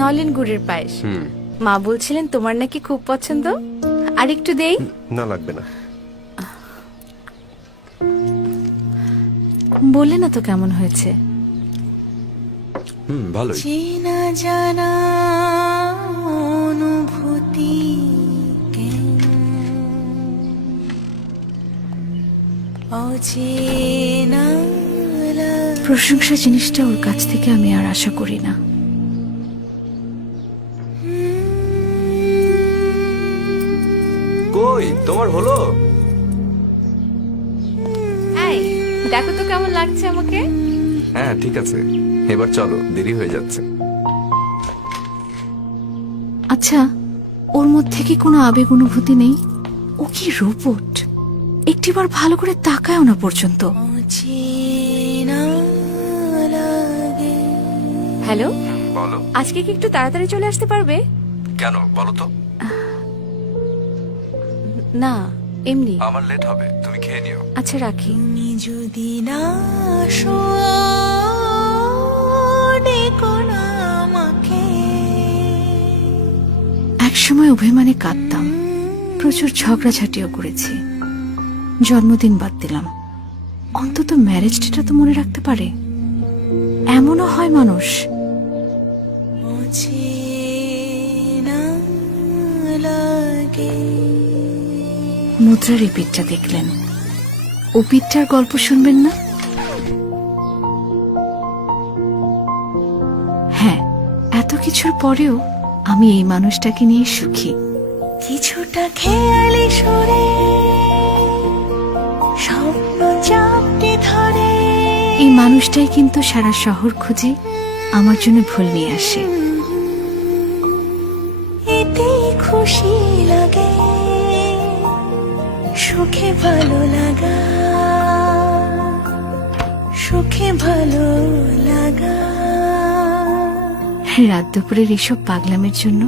নলেন গুড়ের পায়েস। মা বলছিলেন তোমার নাকি খুব পছন্দ। আর একটু দেই? না, লাগবে না। বললে না তো কেমন হয়েছে। ভালোই। চেনা জানা অনুভূতি অচেনা প্রশংসা জিনিসটা ওর কাছ থেকে আমি আর আশা করি না। কই তোমার হলো? এই দেখো তো কেমন লাগছে আমাকে। হ্যাঁ ঠিক আছে, এবার চলো, দেরি হয়ে যাচ্ছে। আচ্ছা, ওর মধ্যে কি কোনো আবেগ অনুভূতি নেই? ও কি রোবট? একটিবার ভালো করে তাকায়ও না পর্যন্ত। অচেনা লাগে। হ্যালো, বলো। আজকে কি একটু তাড়াতাড়ি চলে আসতে পারবে? কেন বলো তো? না, এমনি। আমার লেট হবে, তুমি খেয়ে নিও। আচ্ছা রাখি। তুমি যদি না আসো ডেকো না আমাকে। একসময় অভিমানে কাঁদতাম, প্রচুর ঝগড়াঝাটিও করেছি, জন্মদিন বাদ দিলাম। অন্তত ম্যারেজ ডেটা তো মনে রাখতে পারে। এমনও হয় মানুষ। অচেনা লাগে। মুদ্রার এই পিঠটা দেখলেন, ও পিঠটার গল্প শুনবেন না? হ্যাঁ, এত কিছুর পরেও আমি এই মানুষটাকে নিয়ে সুখী। কিছুটা খেয়ালি সরে স্বপ্ন চাপতে ধরে। এই মানুষটাই কিন্তু সারা শহর খুঁজে আমার জন্য ফুল নিয়ে আসে। এতেই খুশি লাগে, সুখে ভালো লাগা, সুখে ভালো লাগা। রাত দুপুরের এসব পাগলামের জন্য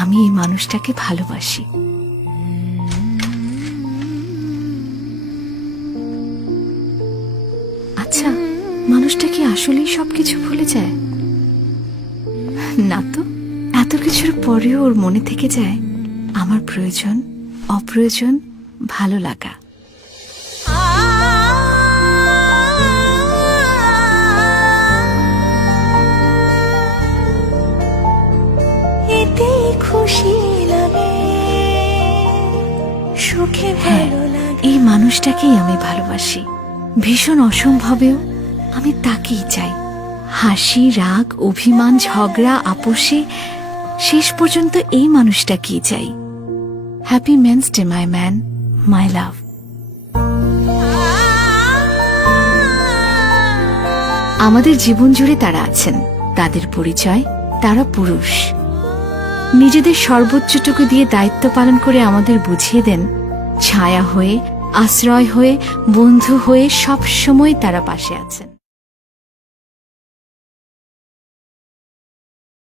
আমি এই মানুষটাকে ভালোবাসি। আচ্ছা, মানুষটা কি আসলেই সবকিছু ভুলে যায়? না তো, এত কিছুর পরেও ওর মনে থেকে যায় আমার প্রয়োজন, অপ্রয়োজন, ভালো লাগা। এতেই খুশি লাগে, সুখে ভালো লাগে। এই মানুষটাকেই আমি ভালোবাসি। ভীষণ অসম্ভবেও আমি তাকেই চাই। হাসি, রাগ, অভিমান, ঝগড়া, আপোষে শেষ পর্যন্ত এই মানুষটাকেই চাই। Happy men's day my man, my love. আমাদের জীবন জুড়ে তারা আছেন, তাদের পরিচয় তারা পুরুষ। নিজেদের সর্বোচ্চটুকু দিয়ে দায়িত্ব পালন করে আমাদের বুঝিয়ে দেন, ছায়া হয়ে, আশ্রয় হয়ে, বন্ধু হয়ে সব সময় তারা পাশে আছেন।